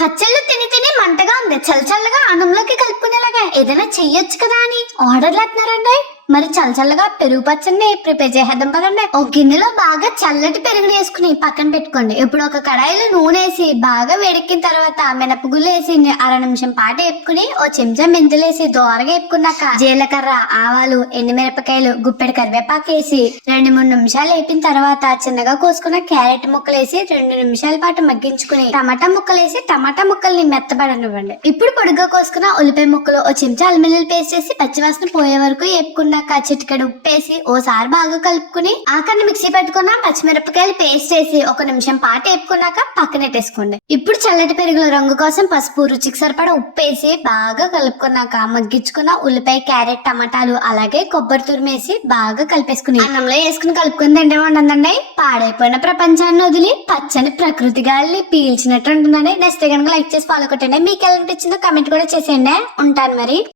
పచ్చళ్ళు తిని తిని మంటగా ఉంది. చల్లగా అన్నంలోకి కలుపుకునేలాగా ఏదైనా చెయ్యొచ్చు కదా అని ఆర్డర్లు ఎత్తున్నారండి. మరి చల్లగా పెరుగు పచ్చడిని ప్రిపేర్ చేసేద్దాం పదండి. ఒక గిన్నెలో బాగా చల్లటి పెరుగుని వేసుకుని పక్కన పెట్టుకోండి. ఇప్పుడు ఒక కడాయిలో నూనె వేసి బాగా వేడెక్కిన తర్వాత మినపగుళ్ళు వేసి అర నిమిషం పాటు వేపుకుని ఓ చెంచా మెంతులు వేసి దోరగా వేపుకున్నాక జీలకర్ర, ఆవాలు, ఎండుమిరపకాయలు, గుప్పెడు కరివేపాకు వేసి 2-3 నిమిషాలు వేపిన తర్వాత చిన్నగా కోసుకున్న క్యారెట్ ముక్కలు వేసి 2 నిమిషాల పాటు మగ్గించుకుని టమాటా ముక్కలు వేసి టమాటా ముక్కల్ని మెత్తబడనివ్వండి. ఇప్పుడు పొడిగా కోసుకున్న ఉల్లిపాయ ముక్కలు ఓ చెంచా అల్లం వెల్లుల్లి పేస్ట్ చేసి పచ్చివాసన పోయే వరకు వేపుకున్నాక చిటికెడు ఉప్పేసి ఓసారి బాగా కలుపుకుని ఆఖరిని మిక్సీ పెట్టుకున్న పచ్చిమిరపకాయలు పేస్ట్ వేసి 1 నిమిషం పాటు వేపుకున్నాక పక్కనెట్టేసుకోండి. ఇప్పుడు చల్లటి పెరుగులో రంగు కోసం పసుపు, రుచికి సరిపడా ఉప్పేసి బాగా కలుపుకున్నాక మగ్గించుకున్న ఉల్లిపాయ, క్యారెట్, టమాటాలు అలాగే కొబ్బరి తురిమేసి బాగా కలిపేసుకుని అన్నంలో వేసుకుని కలుపుకుని తింటే ఉంటుందండి. పాడైపోయిన ప్రపంచాన్ని వదిలి పచ్చని ప్రకృతి గాలిని పీల్చినట్టు ఉంటుందండి. నెక్స్ట్ కనుక లైక్ చేసి ఫాలో కొట్టండి. మీకు ఎలా అనిపించిందో కమెంట్ కూడా చేసేయండి. ఉంటాను మరి.